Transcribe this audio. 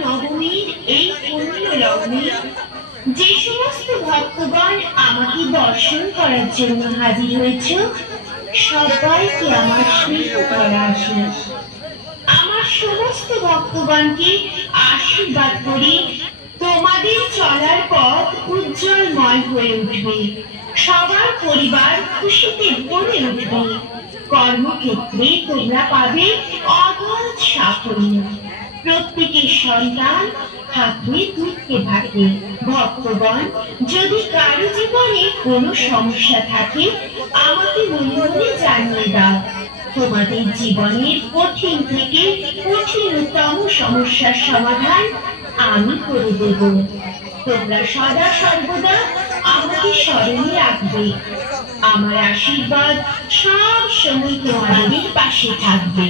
মহানবমীর এই পুণ্য লগ্নে যে সমস্ত ভক্তগণ আমাকে দর্শন করার জন্য হাজির হয়েছ, সবাইকে আমার স্নেহ করা আশীষ। আমার সমস্ত ভক্তগণকে আশীর্বাদ করি, তোমাদের চলার পথ উজ্জ্বলময় হয়ে উঠবে, সবার পরিবার খুশিতে ভরে উঠবে, কর্মক্ষেত্রে তোমরা পাবে অগাধ সাফল্য, প্রত্যেকের সন্তান থাকবে দুঃখে ভাগে। ভক্তগণ, যদি কারো জীবনে কোনো সমস্যা থাকে আমাকে মনে মনে জানিয়ে দাও। তোমাদের জীবনের কঠিন থেকে কঠিনতম সমস্যার সমাধান আমি করে দেব। তোমরা সদা সর্বদা আমাকে স্মরণে রাখবে। আমার আশীর্বাদ সব সময় তোমাদের পাশে থাকবে।